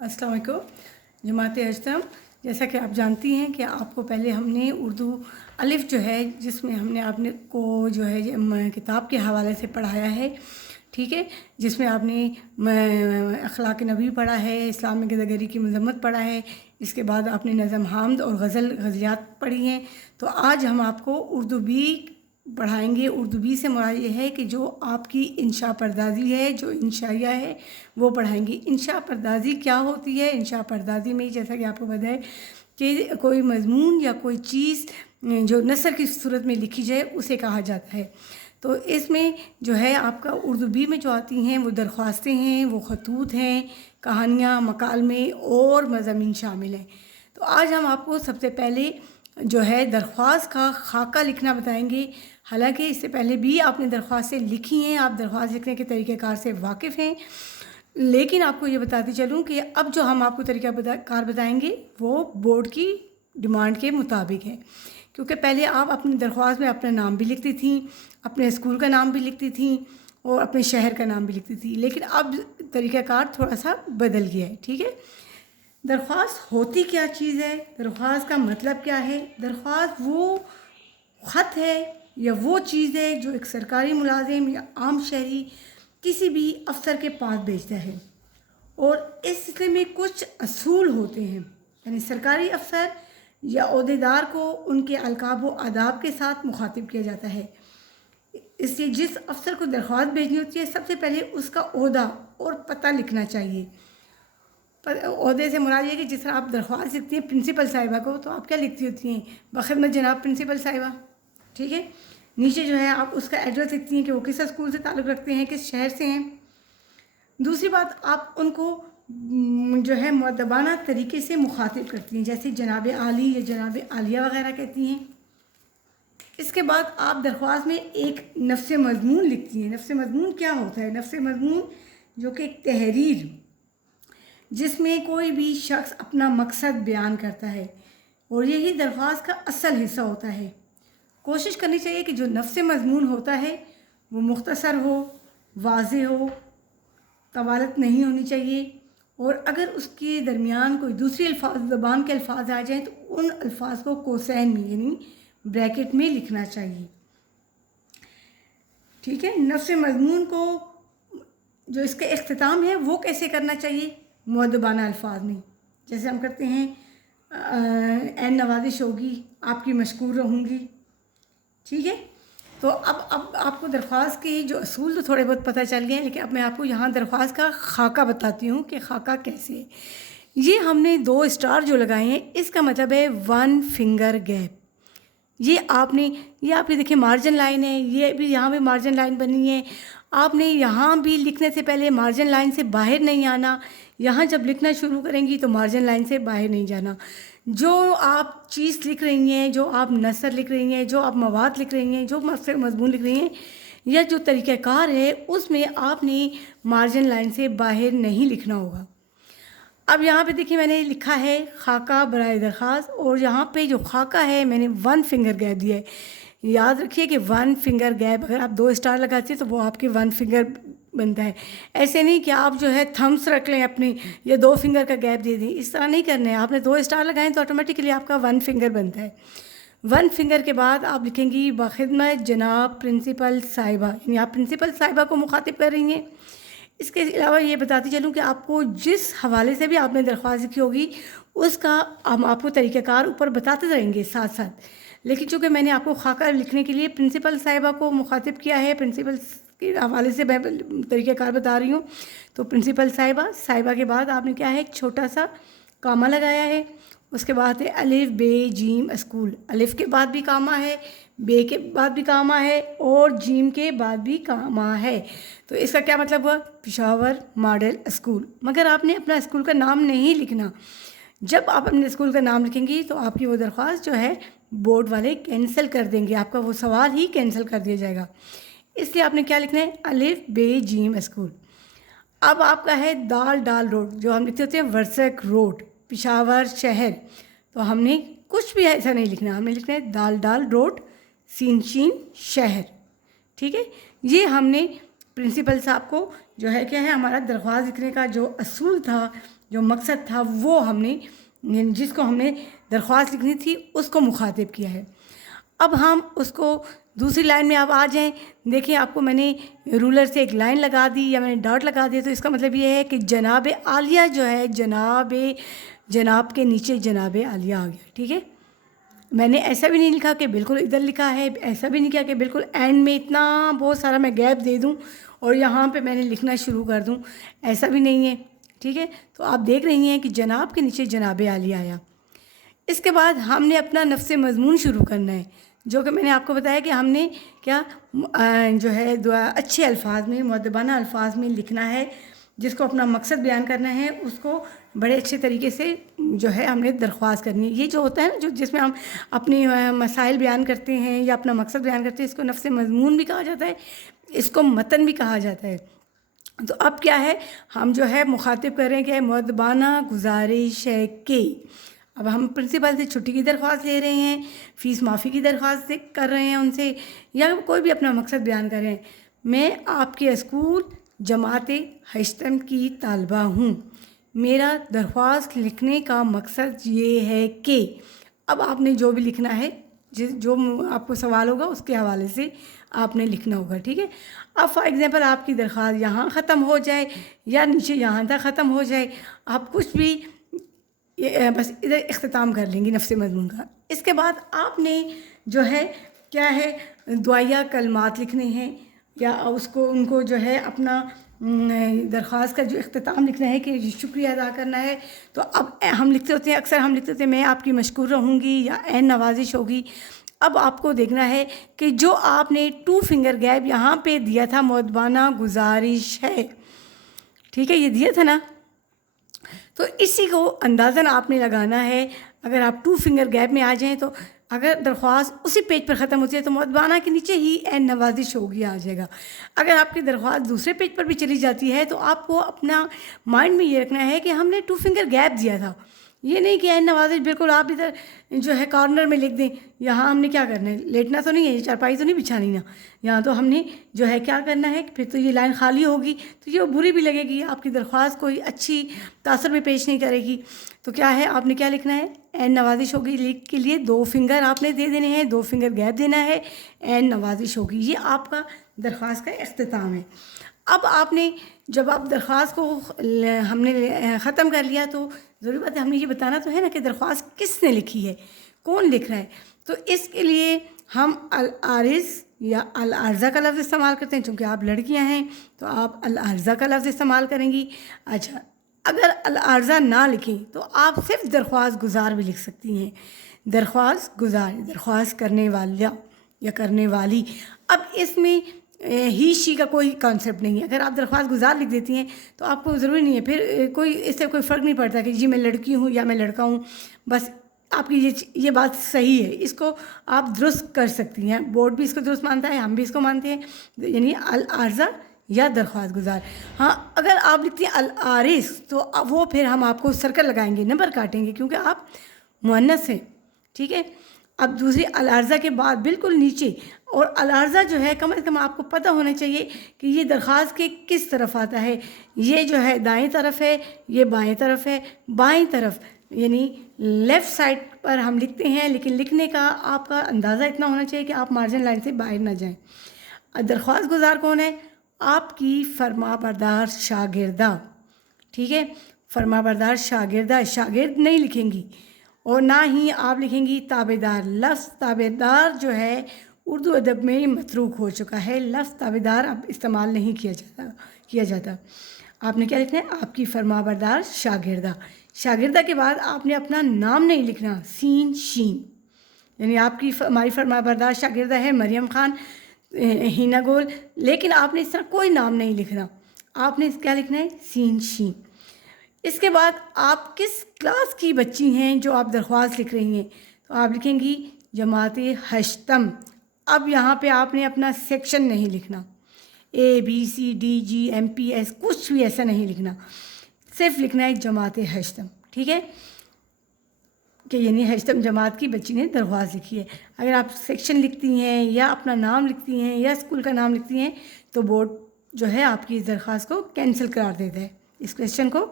अस्सलाम वालेकुम जमात अजतम। जैसा कि आप जानती हैं कि आपको पहले हमने उर्दू अलिफ़ जो है जिसमें हमने आपने को जो है किताब के हवाले से पढ़ाया है, ठीक है, जिसमें आपने अखलाक नबी पढ़ा है, इस्लाम में गिरदगरी की मजम्मत पढ़ा है, इसके बाद आपने नज़म हामद और गज़लियात पढ़ी हैं। तो आज हम आपको उर्दू भी पढ़ाएंगे। उर्दू भी से मुराद ये है कि जो आपकी इंशा परदाजी है, जो इंशाइया है, वो पढ़ाएंगे। इंशा परदाजी क्या होती है? इंशा परदाजी में जैसा कि आपको पता है कि कोई मजमून या कोई चीज़ जो नसर की सूरत में लिखी जाए उसे कहा जाता है। तो इसमें जो है आपका उर्दू भी में जो आती हैं वो दरख्वास्तें हैं, वो खतूत हैं, कहानियाँ, मकालमे और मज़ामीन शामिल हैं। तो आज हम आपको सबसे पहले जो है दरख्वास्त का खाका लिखना बताएंगे। हालांकि इससे पहले भी आपने दरख्वास्तें लिखी हैं, आप दरख्वास्त लिखने के तरीक़ेकार से वाकिफ़ हैं, लेकिन आपको ये बताती चलूँ कि अब जो हम आपको तरीक़ाकार बताएंगे वो बोर्ड की डिमांड के मुताबिक है। क्योंकि पहले आप अपनी दरख्वास्त में अपना नाम भी लिखती थी, अपने स्कूल का नाम भी लिखती थी और अपने शहर का नाम भी लिखती थी, लेकिन अब तरीक़ाकार थोड़ा सा बदल गया है, ठीक है। दरख्वास्त होती क्या चीज़ है? दरख्वास्त का मतलब क्या है? दरख्वास्त वो ख़त है या वो चीज़ है जो एक सरकारी मुलाजिम या आम शहरी किसी भी अफसर के पास भेजता है, और इस सिलसिले में कुछ असूल होते हैं। यानी सरकारी अफसर या ओहदेदार को उनके अलकाब व आदाब के साथ मुखातिब किया जाता है। इसलिए जिस अफसर को दरख्वास्त भेजनी होती है, सबसे पहले उसका ओहदा और पता लिखना चाहिए। ओहदे से मुराद ये कि जिस तरह आप दरख्वास्त लिखती हैं प्रिंसिपल साहिबा को, तो आप क्या लिखती होती हैं? बखिदमत जनाब प्रिंसिपल साहिबा, ठीक है। नीचे जो है आप उसका एड्रेस लिखती हैं कि वो किस स्कूल से ताल्लुक़ रखते हैं, किस शहर से हैं। दूसरी बात, आप उनको जो है मुअद्दबाना तरीके से मुखातिब करती हैं, जैसे जनाब आली या जनाब आलिया वगैरह कहती हैं। इसके बाद आप दरख्वास्त में एक नफ्स मज़मून लिखती हैं। नफ्स मज़मून क्या होता है? नफ्स मज़मून जो कि एक तहरीर जिसमें कोई भी शख्स अपना मकसद बयान करता है, और यही दरख्वास्त का असल हिस्सा होता है। कोशिश करनी चाहिए कि जो नफ्स मज़मून होता है वो मुख्तसर हो, वाज़ेह हो, तवालत नहीं होनी चाहिए, और अगर उसके दरमियान कोई दूसरी ज़बान के अल्फाज आ जाएँ तो उन अल्फाज को कोसैन में यानी ब्रैकेट में लिखना चाहिए, ठीक है। नफ्स मज़मून को जो इसका इख्तिताम है वो कैसे करना चाहिए? मुअद्दबाना अल्फाज में, जैसे हम करते हैं ऐन नवाजिश होगी, आपकी मशकूर रहूँगी, ठीक है। तो अब आपको दरख्वास्त के जो असूल तो थोड़े बहुत पता चल गए हैं, लेकिन अब मैं आपको यहाँ दरख्वास्त का खाका बताती हूँ कि खाका कैसे है। ये हमने 2 स्टार जो लगाए हैं, इसका मतलब है 1 फिंगर गैप। ये आपकी देखिए मार्जिन लाइन है, ये भी यहाँ भी मार्जिन लाइन बनी है। आपने यहाँ भी लिखने से पहले मार्जिन लाइन से बाहर नहीं आना, यहाँ जब लिखना शुरू करेंगी तो मार्जिन लाइन से बाहर नहीं जाना। जो आप चीज़ लिख रही हैं, जो आप नसर लिख रही हैं, जो आप मवाद लिख रही हैं, जो मज़मून लिख रही हैं, या जो तरीक़ाकार है उसमें आपने मार्जिन लाइन से बाहर नहीं लिखना होगा। अब यहाँ पे देखिए मैंने लिखा है खाका बराए दरख्वास्त, और यहाँ पे जो खाका है मैंने 1 फिंगर गैप दिया है। याद रखिए कि 1 फिंगर गैप, अगर आप 2 स्टार लगाती हैं तो वो आपके 1 फिंगर बनता है। ऐसे नहीं कि आप जो है थम्स रख लें अपने या 2 फिंगर का गैप दे दें, इस तरह नहीं करना है। आपने 2 स्टार लगाएं तो ऑटोमेटिकली आपका 1 फिंगर बनता है। 1 फिंगर के बाद आप लिखेंगी बखिदमत जनाब प्रिंसिपल साहिबा, यानी आप प्रिंसिपल साहिबा को मुखातिब कर रही हैं। इसके अलावा ये बताती चलूँ कि आपको जिस हवाले से भी आपने दरख्वास्त लिखी होगी उसका हम आपको तरीक़ाकार ऊपर बताते रहेंगे साथ साथ, लेकिन चूँकि मैंने आपको खाका लिखने के लिए प्रिंसिपल साहिबा को मुखातिब किया है, प्रिंसिपल के हवाले से मैं तरीक़ाकार बता रही हूँ। तो प्रिंसिपल साहिबा के बाद आपने क्या है, एक छोटा सा कामा लगाया है। उसके बाद है अलिफ बे जीम स्कूल। अलिफ के बाद भी कामा है, बे के बाद भी कामा है, और जीम के बाद भी कामा है। तो इसका क्या मतलब हुआ? Peshawar model school. मगर आपने अपना स्कूल का नाम नहीं लिखना। जब आप अपने स्कूल का नाम लिखेंगी तो आपकी वो दरख्वास्त जो है बोर्ड वाले कैंसिल कर देंगे, आपका वो सवाल ही कैंसिल कर दिया जाएगा। इसलिए आपने क्या लिखना है? अलिफ बे जीम स्कूल। अब आपका है दाल डाल रोड, जो हम लिखते होते हैं वर्सक रोड, पेशावर शहर। तो हमने कुछ भी ऐसा नहीं लिखना, हमने लिखना है दाल डाल रोड सीन शीन शहर, ठीक है। ये हमने प्रिंसिपल साहब को जो है क्या है, हमारा दरख्वास्त लिखने का जो असूल था, जो मकसद था, वो हमने जिसको हमने दरख्वास्त लिखनी थी उसको मुखातिब किया है। अब हम उसको दूसरी लाइन में आप आ जाएं। देखिए आपको मैंने रूलर से एक लाइन लगा दी या मैंने डॉट लगा दिया, तो इसका मतलब ये है कि जनाब आलिया जो है, जनाब के नीचे जनाब आलिया आ गया। ठीक है, मैंने ऐसा भी नहीं लिखा कि बिल्कुल इधर लिखा है, ऐसा भी नहीं किया कि बिल्कुल एंड में इतना बहुत सारा मैं गैप दे दूं और यहाँ पे मैंने लिखना शुरू कर दूं, ऐसा भी नहीं है। ठीक है, तो आप देख रही हैं कि जनाब के नीचे जनाब आलिया आया। इसके बाद हमने अपना नफ्स मज़मून शुरू करना है, जो कि मैंने आपको बताया कि हमने क्या जो है अच्छे अल्फाज में, मुअद्दबाना अल्फाज में लिखना है। जिसको अपना मकसद बयान करना है उसको बड़े अच्छे तरीके से जो है हमने दरख्वास्त करनी है। ये जो होता है ना, जो जिसमें हम अपनी मसाइल बयान करते हैं या अपना मकसद बयान करते हैं, इसको नफ्स मज़मून भी कहा जाता है, इसको मतन भी कहा जाता है। तो अब क्या है, हम जो है मुखातिब कर रहे हैं कि मुअद्दबाना गुजारिश है कि, अब हम प्रिंसिपल से छुट्टी की दरख्वास्त ले रहे हैं, फ़ीस माफ़ी की दरख्वास्त कर रहे हैं उनसे, या कोई भी अपना मकसद बयान कर रहे हैं। मैं आपके स्कूल जमात हश्तम की तालबा हूँ। मेरा दरख्वास्त लिखने का मकसद ये है कि, अब आपने जो भी लिखना है, जो आपको सवाल होगा उसके हवाले से आपने लिखना होगा। ठीक है, अब फॉर एग्ज़ाम्पल आपकी दरख्वास्त यहाँ ख़त्म हो जाए या नीचे यहाँ तक ख़त्म हो जाए, आप कुछ भी बस इधर इख्तिताम कर लेंगी नफ्स मज़मून का। इसके बाद आपने जो है क्या है, दुआया कलमात लिखने हैं या उनको जो है अपना दरख्वास्त का जो इख्तिताम लिखना है कि शुक्रिया अदा करना है। तो अब हम लिखते होते हैं, अक्सर हम लिखते होते हैं मैं आपकी मशकूर रहूँगी या ऐन नवाजिश होगी। अब आपको देखना है कि जो आपने 2 फिंगर गैप यहाँ पे दिया था, मुअद्दबाना गुजारिश है, ठीक है, ये दिया था ना, तो इसी को अंदाज़न आपने लगाना है। अगर आप 2 फिंगर गैप में आ जाएं, तो अगर दरख्वास्त उसी पेज पर ख़त्म होती है तो मुअद्दबाना के नीचे ही एन नवाजिश होगी आ जाएगा। अगर आपकी दरख्वास्त दूसरे पेज पर भी चली जाती है तो आपको अपना माइंड में ये रखना है कि हमने 2 फिंगर गैप दिया था, ये नहीं कि एन नवाजिश बिल्कुल आप इधर जो है कॉर्नर में लिख दें। यहाँ हमने क्या करना है, लेटना तो नहीं है, चारपाई तो नहीं बिछानी ना, यहाँ तो हमने जो है क्या करना है, फिर तो ये लाइन खाली होगी तो ये बुरी भी लगेगी, आपकी दरख्वास्त कोई अच्छी तासर में पेश नहीं करेगी। तो क्या है, आपने क्या लिखना है, एन नवाजिश होगी लिख के लिए 2 फिंगर आपने दे देने हैं, 2 फिंगर गैप देना है, एन नवाजिश होगी। ये आपका दरख्वास्त का इख्तिताम है। अब आपने जब आप दरख्वास्त को हमने ख़त्म कर लिया तो ज़रूरी बात है हमने ये बताना तो है ना कि दरख्वास्त किसने लिखी है, कौन लिख रहा है। तो इसके लिए हम अल आरिज़ या अल आर्ज़ा का लफ्ज़ इस्तेमाल करते हैं, चूँकि आप लड़कियां हैं तो आप अल आर्ज़ा का लफ्ज़ इस्तेमाल करेंगी। अच्छा, अगर अल आर्ज़ा ना लिखें तो आप सिर्फ दरख्वास्त गुज़ार भी लिख सकती हैं, दरख्वास्त गुज़ार, दरख्वास्त करने वाला या करने वाली। अब इसमें ही शी का कोई कॉन्सेप्ट नहीं है। अगर आप दरख्वास्त गुज़ार लिख देती हैं तो आपको ज़रूरी नहीं है, फिर कोई इससे कोई फ़र्क नहीं पड़ता कि जी मैं लड़की हूँ या मैं लड़का हूँ, बस आपकी ये बात सही है, इसको आप दुरुस्त कर सकती हैं। बोर्ड भी इसको दुरुस्त मानता है, हम भी इसको मानते हैं, यानी अल आर्ज़ा या दरख्वास्त गुज़ार। हाँ, अगर आप लिखती हैं अल आरिस तो अब वो फिर हम आपको सर्कल लगाएंगे, नंबर काटेंगे, क्योंकि आप मुअन्नस हैं। ठीक है, अब दूसरी अल आर्ज़ा के बाद बिल्कुल नीचे, और अल आर्ज़ा जो है कम से कम आपको पता होना चाहिए कि ये दरख्वास्त के किस तरफ आता है। ये जो है दाएं तरफ है, ये बाएं तरफ है। बाएं तरफ यानी लेफ़्ट साइड पर हम लिखते हैं, लेकिन लिखने का आपका अंदाज़ा इतना होना चाहिए कि आप मार्जिन लाइन से बाहर ना जाएं। दरख्वास्त गुज़ार कौन है, आपकी फरमाबरदार शागिर्दा। ठीक है, फरमाबरदार शागिर्दा, शागिर्द नहीं लिखेंगी, और ना ही आप लिखेंगी ताबेदार। लफ्ज़ ताबेदार जो है उर्दू अदब में मतरूक हो चुका है, लफ्ज़ ताबेदार अब इस्तेमाल नहीं किया जाता। आपने क्या लिखना है, आपकी फरमाबरदार शागिर्दा। शागिर्दा के बाद आपने अपना नाम नहीं लिखना, सीन शीन, यानी आपकी हमारी फरमाबरदार शागिर्दा है मरियम खान हिना गोल, लेकिन आपने इस तरह कोई नाम नहीं लिखना, आपने क्या लिखना है, सीन शीन। इसके बाद आप किस क्लास की बच्ची हैं जो आप दरख्वास्त लिख रही हैं, तो आप लिखेंगी जमात हश्तम। अब यहाँ पे आपने अपना सेक्शन नहीं लिखना, ABCD GMPS कुछ भी ऐसा नहीं लिखना, सिर्फ लिखना है जमात हश्तम। ठीक है, कि यानी हश्तम जमात की बच्ची ने दरख्वास्त लिखी है। अगर आप सेक्शन लिखती हैं या अपना नाम लिखती हैं या स्कूल का नाम लिखती हैं तो बोर्ड جو ہے آپ کی اس درخواست کو کینسل قرار دیتا ہے، اس کویشچن کو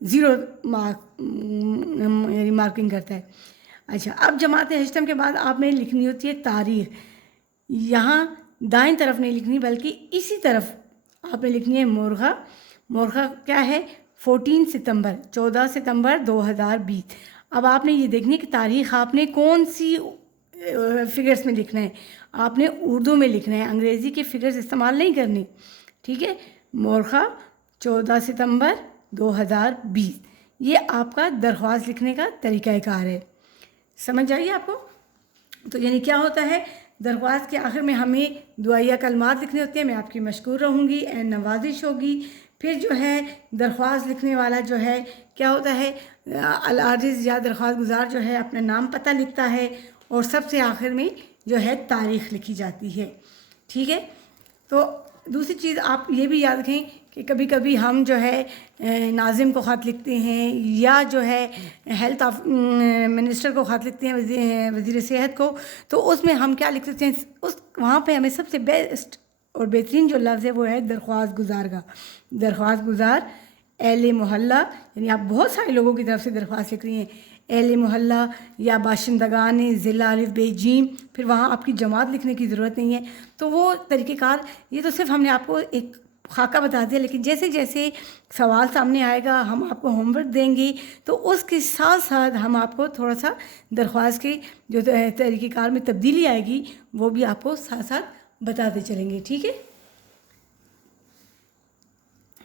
0 یعنی مارکنگ کرتا ہے۔ اچھا، اب جماعت ہشتم کے بعد آپ نے لکھنی ہوتی ہے تاریخ، یہاں دائیں طرف نہیں لکھنی بلکہ اسی طرف آپ نے لکھنی ہے مورخہ۔ مورخہ کیا ہے؟ 14 ستمبر 2020۔ اب آپ نے یہ دیکھنی کہ تاریخ آپ نے کون سی فگرز میں لکھنا ہے، آپ نے اردو میں لکھنا ہے، انگریزی کے فگرز استعمال نہیں کرنی، ٹھیک ہے؟ مورخہ 14 ستمبر 2020، یہ آپ کا درخواست لکھنے کا طریقہ کار ہے۔ سمجھ آئیے آپ کو؟ تو یعنی کیا ہوتا ہے، درخواست کے آخر میں ہمیں دعائیہ کلمات لکھنے ہوتے ہیں، میں آپ کی مشکور رہوں گی، نوازش ہوگی۔ پھر جو ہے درخواست لکھنے والا جو ہے کیا ہوتا ہے، العارض یا درخواست گزار جو ہے اپنا نام پتہ لکھتا ہے، اور سب سے آخر میں جو ہے تاریخ لکھی جاتی ہے، ٹھیک ہے؟ تو دوسری چیز آپ یہ بھی یاد رکھیں کہ کبھی کبھی ہم جو ہے ناظم کو خط لکھتے ہیں، یا جو ہے ہیلتھ منسٹر کو خط لکھتے ہیں، وزیر صحت کو، تو اس میں ہم کیا لکھ سکتے ہیں، وہاں پہ ہمیں سب سے بیسٹ اور بہترین جو لفظ ہے وہ ہے درخواست گزار کا۔ درخواست گزار اہل محلہ، یعنی آپ بہت سارے لوگوں کی طرف سے درخواست لکھ رہی ہیں، اہل محلہ یا باشندگان ضلع الف ب ج، پھر وہاں آپ کی جماعت لکھنے کی ضرورت نہیں ہے۔ تو وہ طریقہ کار، یہ تو صرف ہم نے آپ کو ایک خاکہ بتا دیا، لیکن جیسے جیسے سوال سامنے آئے گا ہم آپ کو ہوم ورک دیں گے، تو اس کے ساتھ ساتھ ہم آپ کو تھوڑا سا درخواست کے جو طریقہ کار میں تبدیلی آئے گی وہ بھی آپ کو ساتھ ساتھ بتاتے چلیں گے، ٹھیک ہے؟